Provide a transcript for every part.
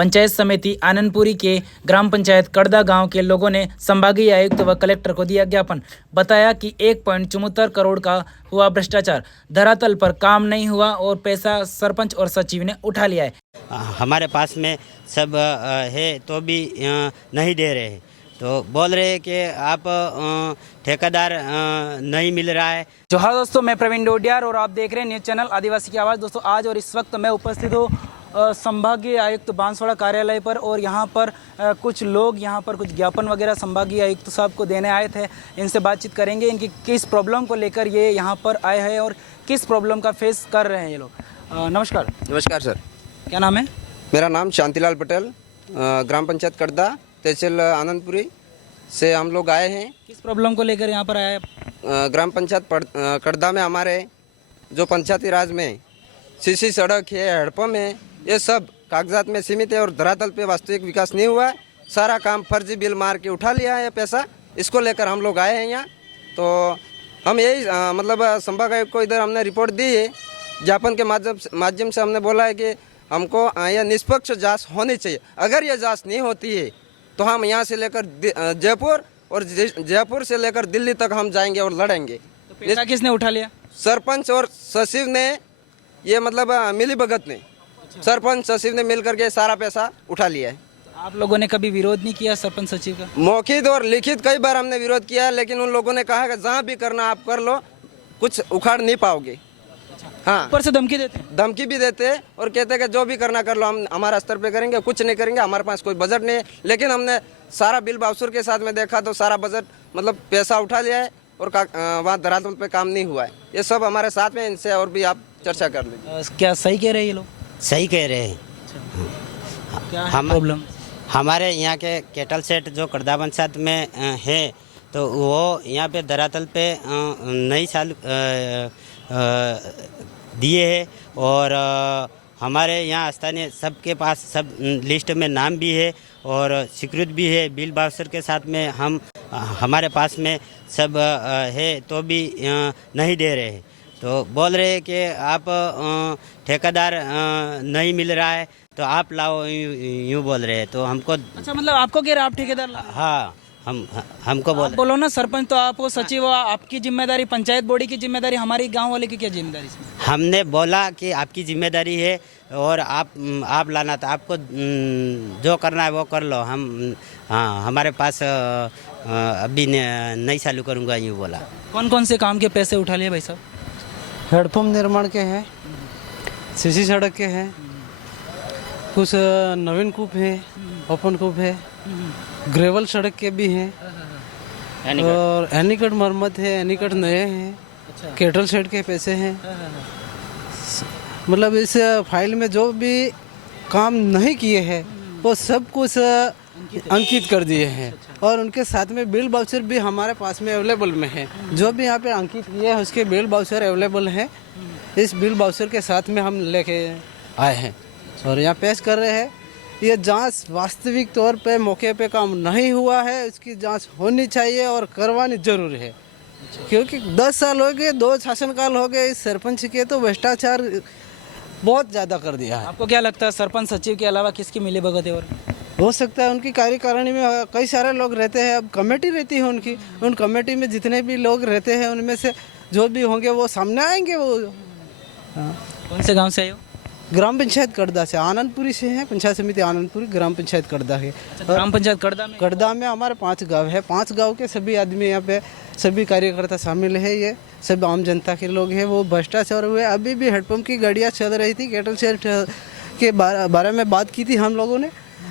पंचायत समिति आनंदपुरी के ग्राम पंचायत कड़दा गांव के लोगों ने संभागीय आयुक्त व कलेक्टर को दिया ज्ञापन। बताया कि 1.74 करोड़ का हुआ भ्रष्टाचार, धरातल पर काम नहीं हुआ और पैसा सरपंच और सचिव ने उठा लिया है। हमारे पास में सब है तो भी नहीं दे रहे हैं, तो बोल रहे हैं कि आप ठेकेदार नहीं मिल रहा है। जोहार दोस्तों, मैं प्रवीण डोडियार और आप देख रहे हैं न्यूज़ चैनल आदिवासी की आवाज़। दोस्तों आज और इस वक्त मैं उपस्थित हूँ संभागीय आयुक्त बांसवाड़ा कार्यालय पर और यहाँ पर कुछ लोग यहाँ पर कुछ ज्ञापन वगैरह संभागीय आयुक्त साहब को देने आए थे। इनसे बातचीत करेंगे, इनकी किस प्रॉब्लम को लेकर ये यहाँ पर आए हैं और किस प्रॉब्लम का फेस कर रहे हैं ये लोग। नमस्कार। नमस्कार सर, क्या नाम है? मेरा नाम शांतिलाल पटेल, ग्राम पंचायत कड़दा, तहसील आनंदपुरी से हम लोग आए हैं। किस प्रॉब्लम को लेकर यहाँ पर आए हैं? ग्राम पंचायत कड़दा में हमारे जो पंचायती राज में सीसी सड़क है, हैंडपम्प है, ये सब कागजात में सीमित है और धरातल पे वास्तविक विकास नहीं हुआ है। सारा काम फर्जी बिल मार के उठा लिया है पैसा। इसको लेकर हम लोग आए हैं यहाँ। तो हम यही मतलब संभाग आयुक्त को इधर हमने रिपोर्ट दी है। ज्ञापन के माध्यम से हमने बोला है कि हमको यह निष्पक्ष जांच होनी चाहिए। अगर यह जांच नहीं होती है तो हम यहाँ से लेकर जयपुर और जयपुर से लेकर दिल्ली तक हम जाएंगे और लड़ेंगे। तो पैसा किसने उठा लिया? सरपंच और सचिव ने, ये मतलब मिली भगत ने, सरपंच सचिव ने मिल करके सारा पैसा उठा लिया है। आप लोगों ने कभी विरोध नहीं किया सरपंच सचिव का? मौखिक और लिखित कई बार हमने विरोध किया है, लेकिन उन लोगों ने कहा कि जहाँ भी करना आप कर लो, कुछ उखाड़ नहीं पाओगे। हाँ, ऊपर से धमकी देते हैं? धमकी भी देते हैं और कहते हैं कि जो भी करना कर लो, हम हमारा स्तर पे करेंगे, कुछ नहीं करेंगे, हमारे पास कोई बजट नहीं है। लेकिन हमने सारा बिल बाउसुर के साथ में देखा तो सारा बजट मतलब पैसा उठा लिया है और वहाँ धरातल पे काम नहीं हुआ है। ये सब हमारे साथ में, इनसे और भी आप चर्चा कर लीजिए। क्या सही कह रहे हैं ये लोग? सही कह रहे हैं। क्या है प्रॉब्लम? हमारे यहाँ के केटल सेट जो कड़दा पंचायत में है, तो वो यहाँ पे धरातल पे नई साल दिए है और हमारे यहाँ स्थानीय सबके पास सब लिस्ट में नाम भी है और स्वीकृत भी है। बिल बाउचर के साथ में हमारे पास में सब है तो भी नहीं दे रहे हैं, तो बोल रहे हैं कि आप ठेकेदार नहीं मिल रहा है तो आप लाओ, यूँ बोल रहे हैं। तो हमको अच्छा, मतलब आपको कह रहे आप ठेकेदार ला? हाँ, हमको बोलो ना, सरपंच तो आप, सचिव आपकी जिम्मेदारी, पंचायत बॉडी की जिम्मेदारी, हमारी गांव वाले की क्या जिम्मेदारी इसमें? हमने बोला कि आपकी जिम्मेदारी है और आप लाना था, आपको जो करना है वो कर लो। हाँ, हमारे पास अभी नहीं चालू करूँगा, यूँ बोला। कौन कौन से काम के पैसे उठा लिए भाई साहब? हेडपम्प निर्माण के हैं, सीसी सड़क के हैं, कुछ नवीन कूप है, ओपन कूप है, ग्रेवल सड़क के भी हैं और एनीकट मरम्मत है, एनीकट नए हैं, केटल सेट के पैसे हैं। मतलब इस फाइल में जो भी काम नहीं किए हैं वो सब कुछ अंकित कर दिए हैं और उनके साथ में बिल बाउचर भी हमारे पास में अवेलेबल में है। जो भी यहाँ पे अंकित किए हैं उसके बिल बाउचर अवेलेबल है। इस बिल बाउचर के साथ में हम लेके आए हैं और यहाँ पेश कर रहे हैं। ये जांच वास्तविक तौर पे मौके पे काम नहीं हुआ है, इसकी जांच होनी चाहिए और करवानी जरूर है, क्योंकि 10 साल हो गए, 2 शासनकाल हो गए इस सरपंच के, तो भ्रष्टाचार बहुत ज़्यादा कर दिया है। आपको क्या लगता है सरपंच सचिव के अलावा किसकी मिली भगत है? और हो सकता है उनकी कार्यकारिणी में कई सारे लोग रहते हैं, अब कमेटी रहती है उनकी, उन कमेटी में जितने भी लोग रहते हैं उनमें से जो भी होंगे वो सामने आएंगे। वो कौन से गाँव से आए हो? ग्राम पंचायत कड़दा से, आनंदपुरी से हैं, पंचायत समिति आनंदपुरी, ग्राम पंचायत कड़दा है। ग्राम पंचायत कड़दा में हमारे 5 गांव है, 5 गांव के सभी आदमी यहाँ पे, सभी कार्यकर्ता शामिल है। ये सब आम जनता के लोग हैं। वो भ्रष्टाचार हुए, अभी भी हेडपम्प की गाड़ियाँ चल रही थी, केटल सेट के बारे में बात की थी हम लोगों ने,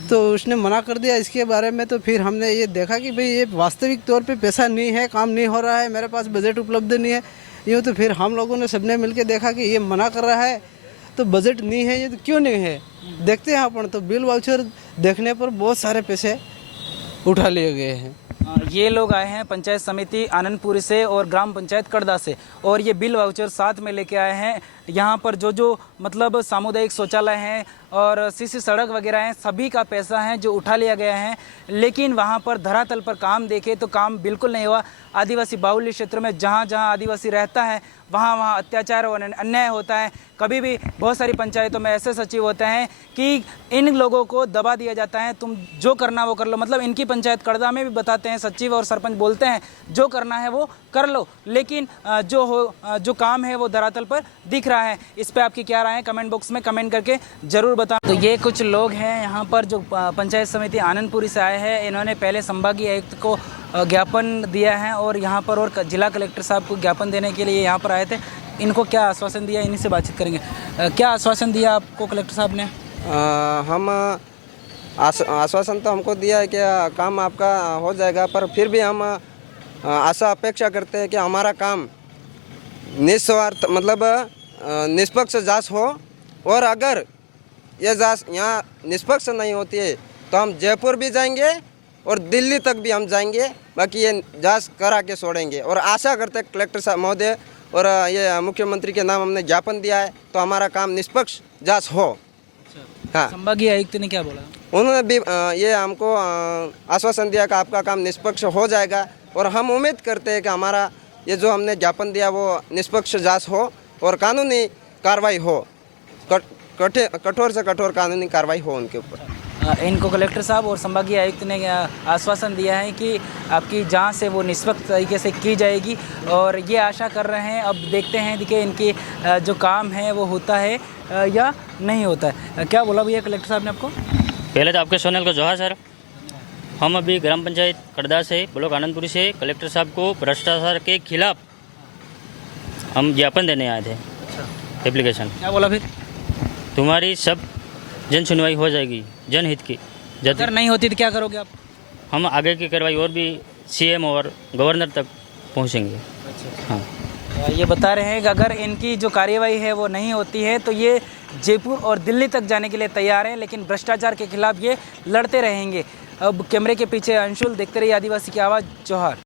तो उसने मना कर दिया इसके बारे में। तो फिर हमने ये देखा कि भाई ये वास्तविक तौर पे पैसा नहीं है, काम नहीं हो रहा है, मेरे पास बजट उपलब्ध नहीं है, यूँ। तो फिर हम लोगों ने सबने मिलकर देखा कि ये मना कर रहा है तो बजट नहीं है, ये तो क्यों नहीं है, देखते हैं अपन। तो बिल वाउचर देखने पर बहुत सारे पैसे उठा लिए गए हैं। ये लोग आए हैं पंचायत समिति आनंदपुरी से और ग्राम पंचायत कड़दा से और ये बिल वाउचर साथ में लेके आए हैं। यहाँ पर जो मतलब सामुदायिक शौचालय हैं और सीसी सड़क वगैरह हैं, सभी का पैसा है जो उठा लिया गया है, लेकिन वहाँ पर धरातल पर काम देखे तो काम बिल्कुल नहीं हुआ। आदिवासी बाहुल्य क्षेत्र में जहाँ जहाँ आदिवासी रहता है वहाँ अत्याचार और अन्याय होता है। कभी भी बहुत सारी पंचायतों में ऐसे सचिव होते हैं कि इन लोगों को दबा दिया जाता है, तुम जो करना वो कर लो। मतलब इनकी पंचायत कड़दा में भी बताते हैं, सचिव और सरपंच बोलते हैं जो करना है वो कर लो, लेकिन जो काम है वो धरातल पर दिख रहा है। इस पर आपकी क्या राय है, कमेंट बॉक्स में कमेंट करके ज़रूर बताएं। तो ये कुछ लोग हैं यहाँ पर जो पंचायत समिति आनंदपुरी से आए हैं। इन्होंने पहले संभागीय आयुक्त को ज्ञापन दिया है और यहाँ पर और जिला कलेक्टर साहब को ज्ञापन देने के लिए यहाँ पर आए थे। इनको क्या आश्वासन दिया, इन्हीं से बातचीत करेंगे। क्या आश्वासन दिया आपको कलेक्टर साहब ने? हम आश्वासन तो हमको दिया है कि काम आपका हो जाएगा, पर फिर भी हम आशा अपेक्षा करते हैं कि हमारा काम निस्वार्थ मतलब निष्पक्ष जांच हो, और अगर ये जांच यहाँ निष्पक्ष नहीं होती है तो हम जयपुर भी जाएंगे और दिल्ली तक भी हम जाएंगे, बाकी ये जांच करा के छोड़ेंगे। और आशा करते हैं कलेक्टर साहब महोदय और ये मुख्यमंत्री के नाम हमने ज्ञापन दिया है तो हमारा काम निष्पक्ष जांच हो। हाँ, संभागीय आयुक्त ने क्या बोला? उन्होंने भी ये हमको आश्वासन दिया कि आपका काम निष्पक्ष हो जाएगा, और हम उम्मीद करते हैं कि हमारा ये जो हमने ज्ञापन दिया वो निष्पक्ष जांच हो और कानूनी कार्रवाई हो, कठोर से कठोर कानूनी कार्रवाई हो उनके ऊपर। इनको कलेक्टर साहब और संभागीय आयुक्त ने आश्वासन दिया है कि आपकी जांच है वो निष्पक्ष तरीके से की जाएगी, और ये आशा कर रहे हैं। अब देखते हैं कि इनकी जो काम है वो होता है या नहीं होता है। क्या बोला भैया कलेक्टर साहब ने आपको? पहले तो आपके चैनल को जोहार सर। हम अभी ग्राम पंचायत कड़दा से ब्लॉक आनंदपुरी से कलेक्टर साहब को भ्रष्टाचार के खिलाफ हम ज्ञापन देने आए थे। एप्लीकेशन। क्या बोला फिर? तुम्हारी सब जन सुनवाई हो जाएगी जनहित की। अगर नहीं होती तो क्या करोगे आप? हम आगे की कार्रवाई और भी सीएम और गवर्नर तक पहुंचेंगे। हाँ, ये बता रहे हैं कि अगर इनकी जो कार्यवाही है वो नहीं होती है तो ये जयपुर और दिल्ली तक जाने के लिए तैयार हैं, लेकिन भ्रष्टाचार के खिलाफ ये लड़ते रहेंगे। अब कैमरे के पीछे अंशुल, देखते रहिए आदिवासी की आवाज़। जोहार।